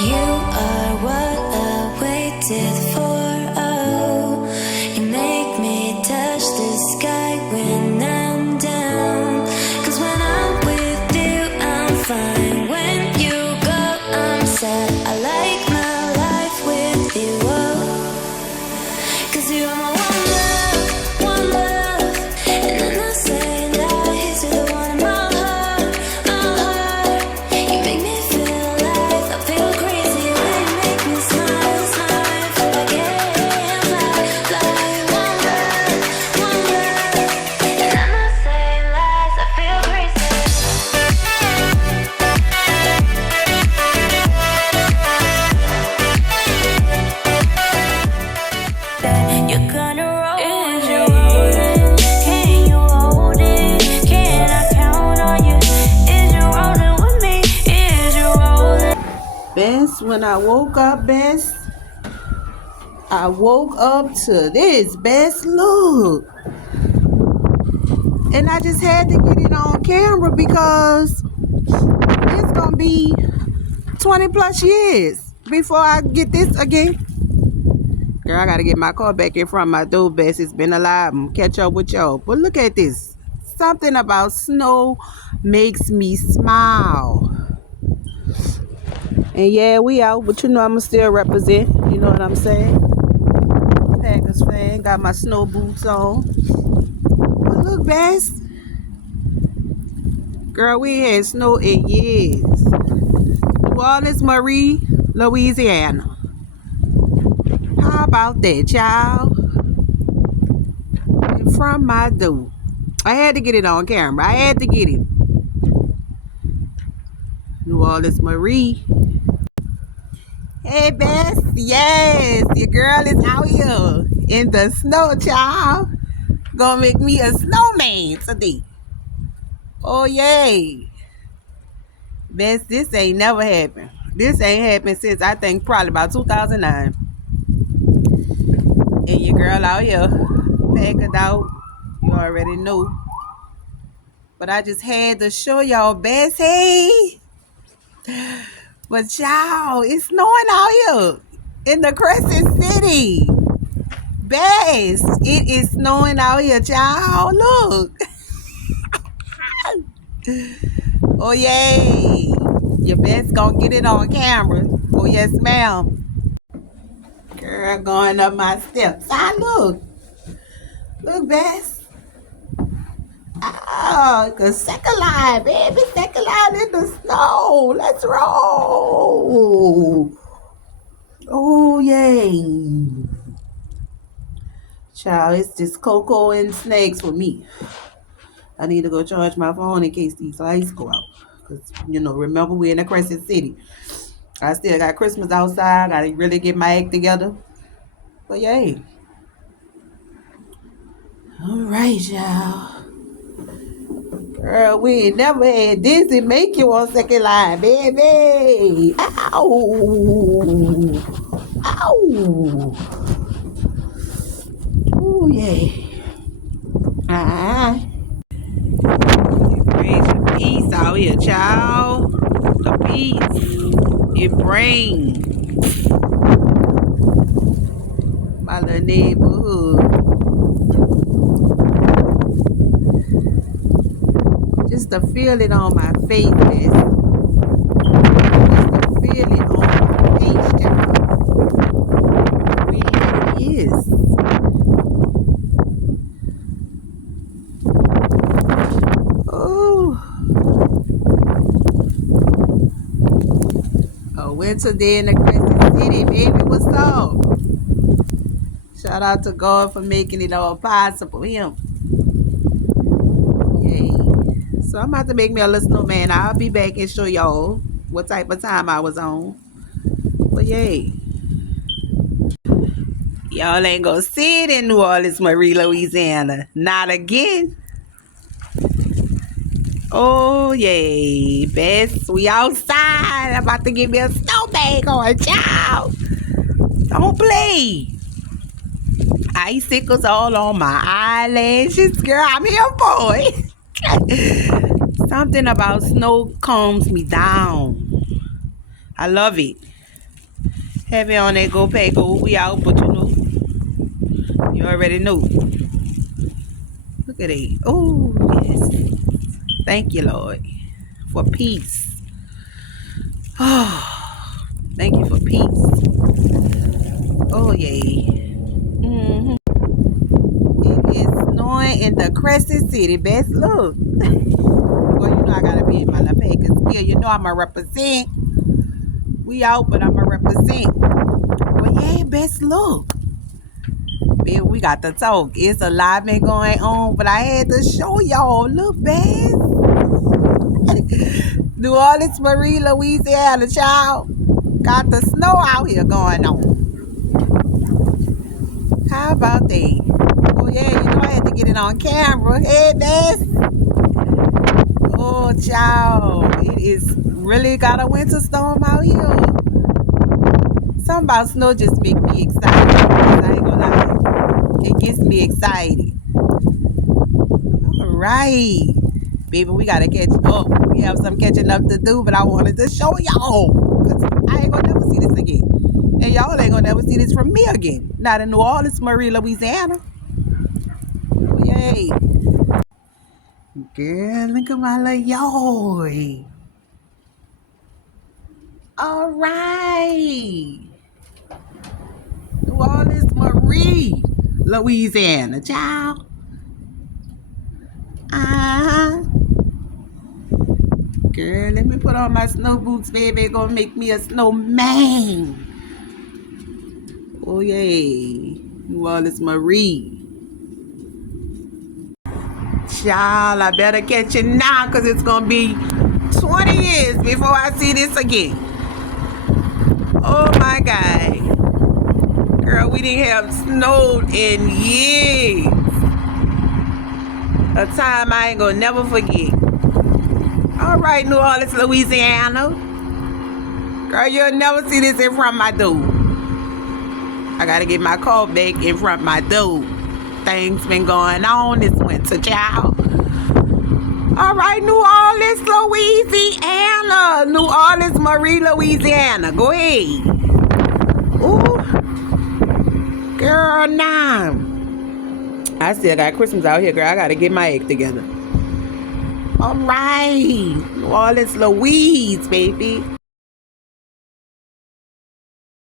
You are what I waited for. Oh, you make me touch the sky when I'm down. 'Cause when I'm with you, I'm fine. When you go, I'm sad. I like my life with you. Oh, 'cause you are my one love, one love. And I'm not saying lies, you're the one in my heart, my heart. You make me feel alive, I feel crazy when you make me smile, smile. Feel like yeah, fly, fly. One love, one love. And I'm not saying lies, I feel crazy. You're gonna roll. Is you rolling? Can you hold it? Can I count on you? Is you rolling with me? Is you rolling? Best, when I woke up, Best, I woke up to this, Best, look. And I just had to get it on camera because it's going to be 20 plus years before I get this again. Girl, I got to get my car back in front of my door, Best. It's been a lot. I'm gonna catch up with y'all. But look at this. Something about snow makes me smile. And yeah, we out, but you know I'ma still represent. You know what I'm saying? Packers fan, got my snow boots on. But look, Bess. Girl, we ain't had snow in years. New Orleans, Marie, Louisiana. How about that, child? In front of my door. I had to get it on camera. I had to get it. New Orleans, Marie. Hey, Bess. Yes, your girl is out here in the snow, child. Gonna make me a snowman today. Oh, yay. Bess, this ain't never happened. This ain't happened since, I think, probably about 2009. And your girl out here, packed it out. You already know. But I just had to show y'all, Bess, hey. But y'all, it's snowing out here in the Crescent City. Bess, it is snowing out here, child. Look. Oh, yay. Your Bess gonna get it on camera. Oh, yes, ma'am. Girl, going up my steps. Ah, look. Look, Bess. Oh, cause second line, baby. Second line in the snow. Let's roll. Oh, yay. Child, it's just cocoa and snakes for me. I need to go charge my phone in case these lights go out. Because, you know, remember, we're in the Crescent City. I still got Christmas outside. Got to really get my act together. But, yay. All right, y'all. Girl, we ain't never had this and make you on second line, baby. Ow. Ow. Oh, yeah. It brings the peace out here, child. The peace. It brings my little neighborhood. Just to feel it on my face, Miss. Just to feel it on my face, child. It really is. Oh. A winter day in the Crescent City, baby. What's up? Shout out to God for making it all possible. Him. Yay. So I'm about to make me a little snowman. I'll be back and show y'all what type of time I was on. But yay. Y'all ain't gonna see it in New Orleans, Marie, Louisiana. Not again. Oh, yay. Best, we outside. I'm about to give me a snowman going, child. Don't play. Icicles all on my eyelashes. Girl, I'm here for it. Something about snow calms me down. I love it. Heavy on that go pay go. We out, but you already know. Look at it. Oh, yes. Thank you, Lord, for peace. Oh, thank you for peace. Oh, yay. It is snowing in the Crescent City. Best look. Well, I gotta be in my La Pay, cause still, I'ma represent. We out, but I'ma represent. Well, yeah, best look. Baby, we got to talk. It's a lot been going on, but I had to show y'all. Look, best. New Orleans, Marie, Louisiana, child. Got the snow out here going on. How about that? Oh, yeah, I had to get it on camera. Hey, best. Oh, child. It is really got a winter storm out here. Something about snow just make me excited. I ain't gonna lie. It gets me excited. All right. Baby, we gotta catch up. We have some catching up to do, but I wanted to show y'all. Because I ain't gonna never see this again. And y'all ain't gonna never see this from me again. Not in New Orleans, Marie, Louisiana. Yay. Girl, look at my little yoy. All right. New Orleans, Marie, Louisiana, child. Girl, let me put on my snow boots, baby. It's gonna make me a snowman. Oh, yay. New Orleans, Marie. Child, I better catch it now, because it's gonna be 20 years before I see this again. Oh, my God. Girl, we didn't have snow in years. A time I ain't gonna never forget. All right, New Orleans, Louisiana. Girl, you'll never see this in front of my door. I gotta get my car back in front of my door. Things been going on this winter, child. All right, New Orleans, Louisiana. New Orleans, Marie, Louisiana. Go ahead. Ooh. Girl, nah. I still got Christmas out here, girl. I gotta get my act together. All right. New Orleans, Louise, baby.